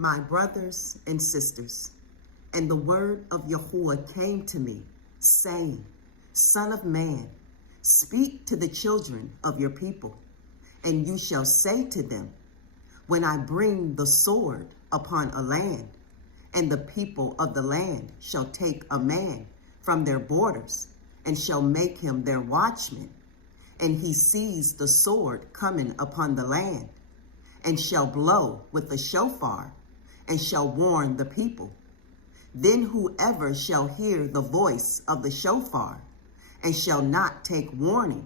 My brothers and sisters, and the word of Yahuwah came to me, saying, Son of man, speak to the children of your people, and you shall say to them, when I bring the sword upon a land, and the people of the land shall take a man from their borders, and shall make him their watchman, and he sees the sword coming upon the land, and shall blow with the shofar, and shall warn the people. Then whoever shall hear the voice of the shofar, and shall not take warning,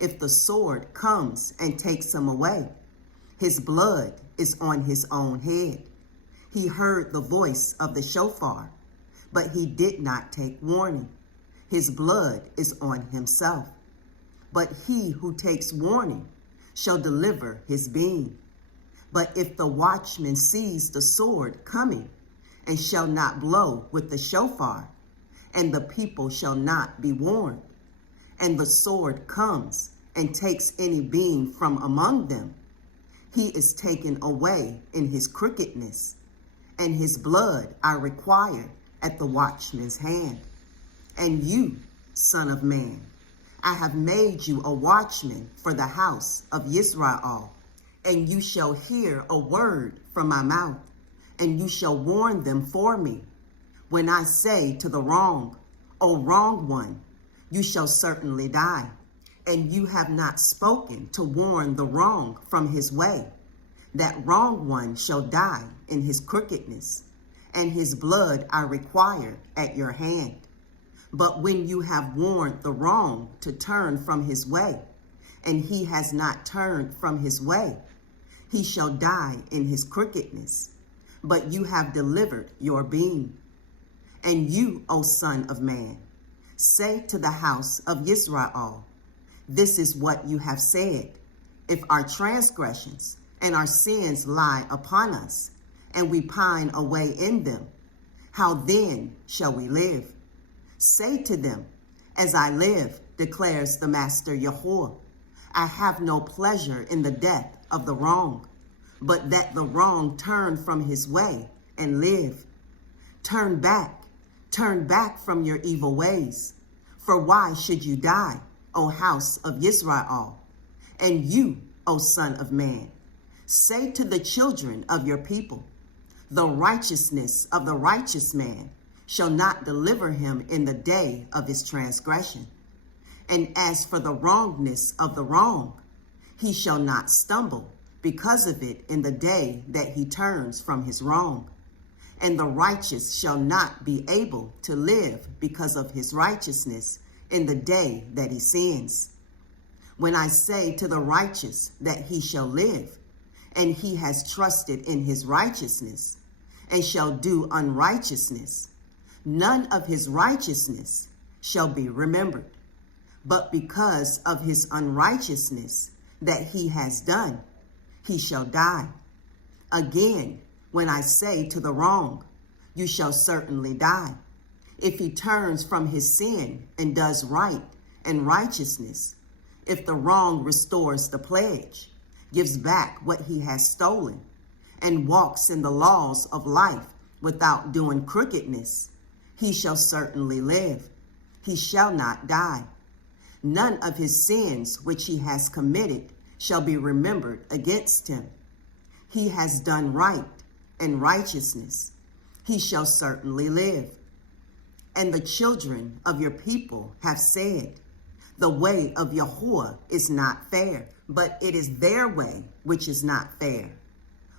if the sword comes and takes him away, his blood is on his own head. He heard the voice of the shofar, but he did not take warning. His blood is on himself. But he who takes warning shall deliver his being. But if the watchman sees the sword coming, and shall not blow with the shofar, and the people shall not be warned, and the sword comes and takes any being from among them, he is taken away in his crookedness, and his blood I require at the watchman's hand. And you, son of man, I have made you a watchman for the house of Israel, and you shall hear a word from my mouth, and you shall warn them for me. When I say to the wrong, O wrong one, you shall certainly die. And you have not spoken to warn the wrong from his way. That wrong one shall die in his crookedness, and his blood I require at your hand. But when you have warned the wrong to turn from his way, and he has not turned from his way, he shall die in his crookedness. But you have delivered your being. And you, O son of man, say to the house of Israel, this is what you have said. If our transgressions and our sins lie upon us, and we pine away in them, how then shall we live? Say to them, as I live, declares the Master Yahuwah, I have no pleasure in the death of the wrong, but that the wrong turn from his way and live. Turn back from your evil ways. For why should you die, O house of Israel? And you, O son of man, say to the children of your people, the righteousness of the righteous man shall not deliver him in the day of his transgression. And as for the wrongness of the wrong, he shall not stumble because of it in the day that he turns from his wrong. And the righteous shall not be able to live because of his righteousness in the day that he sins. When I say to the righteous that he shall live, and he has trusted in his righteousness, and shall do unrighteousness, none of his righteousness shall be remembered. But because of his unrighteousness that he has done, he shall die. Again, when I say to the wrong, you shall certainly die, if he turns from his sin and does right and righteousness, if the wrong restores the pledge, gives back what he has stolen, and walks in the laws of life without doing crookedness, he shall certainly live. He shall not die. None of his sins which he has committed shall be remembered against him. He has done right and righteousness. He shall certainly live. And the children of your people have said, the way of Yahuwah is not fair, but it is their way which is not fair.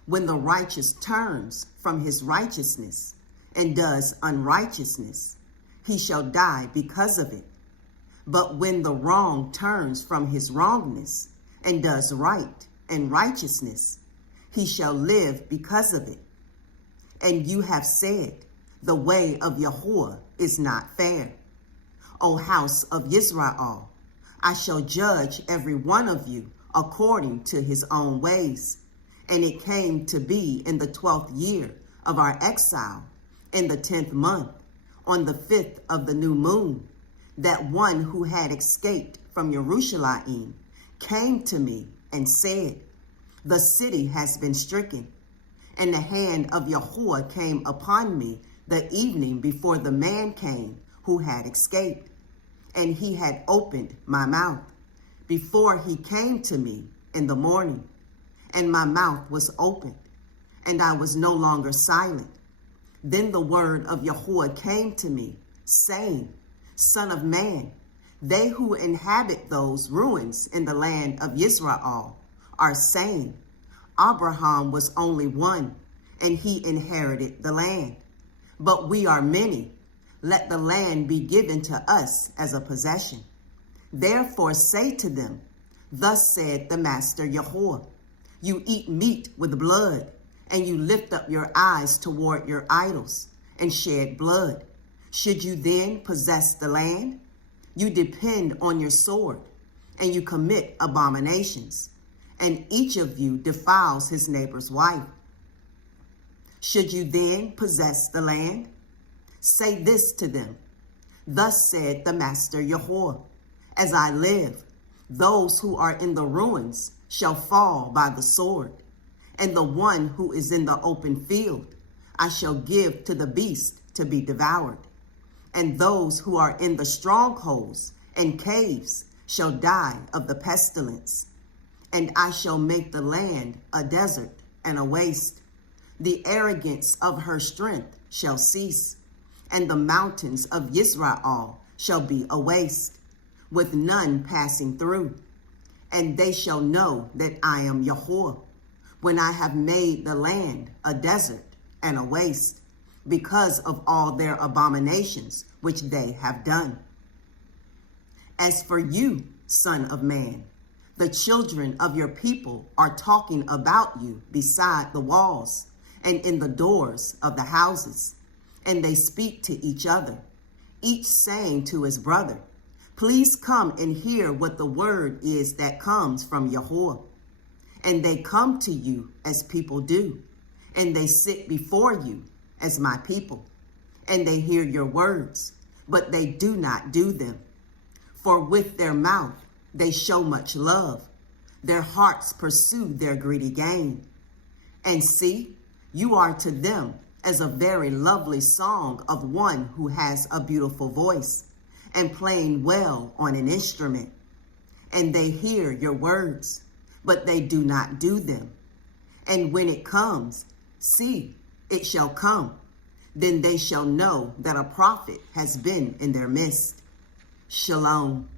When the righteous turns from his righteousness and does unrighteousness, he shall die because of it. But when the wrong turns from his wrongness and does right and righteousness, he shall live because of it. And you have said, the way of Yahuwah is not fair. O house of Israel, I shall judge every one of you according to his own ways. And it came to be in the 12th year of our exile, in the 10th month, on the 5th of the new moon, that one who had escaped from Jerusalem came to me and said, the city has been stricken, And the hand of Yahuwah came upon me the evening before the man came who had escaped. And he had opened my mouth before he came to me in the morning. And my mouth was opened, and I was no longer silent. Then the word of Yahuwah came to me, saying, Son of man, they who inhabit those ruins in the land of Israel are saying, Abraham was only one, and he inherited the land. But we are many. Let the land be given to us as a possession. Therefore say to them, Thus said the Master Yahuwah, you eat meat with blood, and you lift up your eyes toward your idols and shed blood. Should you then possess the land? You depend on your sword, and you commit abominations, and each of you defiles his neighbor's wife. Should you then possess the land? Say this to them, Thus said the Master Yahuwah, as I live, those who are in the ruins shall fall by the sword, and the one who is in the open field I shall give to the beast to be devoured. And those who are in the strongholds and caves shall die of the pestilence. And I shall make the land a desert and a waste. The arrogance of her strength shall cease, and the mountains of Israel shall be a waste, with none passing through. And they shall know that I am Yahuwah, when I have made the land a desert and a waste, because of all their abominations which they have done. As for you, son of man, the children of your people are talking about you beside the walls and in the doors of the houses, and they speak to each other, each saying to his brother, Please come and hear what the word is that comes from Yahuwah. And they come to you as people do, and they sit before you as my people, and they hear your words, but they do not do them. For with their mouth they show much love, their hearts pursue their greedy gain. And see, you are to them as a very lovely song of one who has a beautiful voice, and playing well on an instrument. And they hear your words, but they do not do them. And when it comes, see, it shall come. Then they shall know that a prophet has been in their midst. Shalom.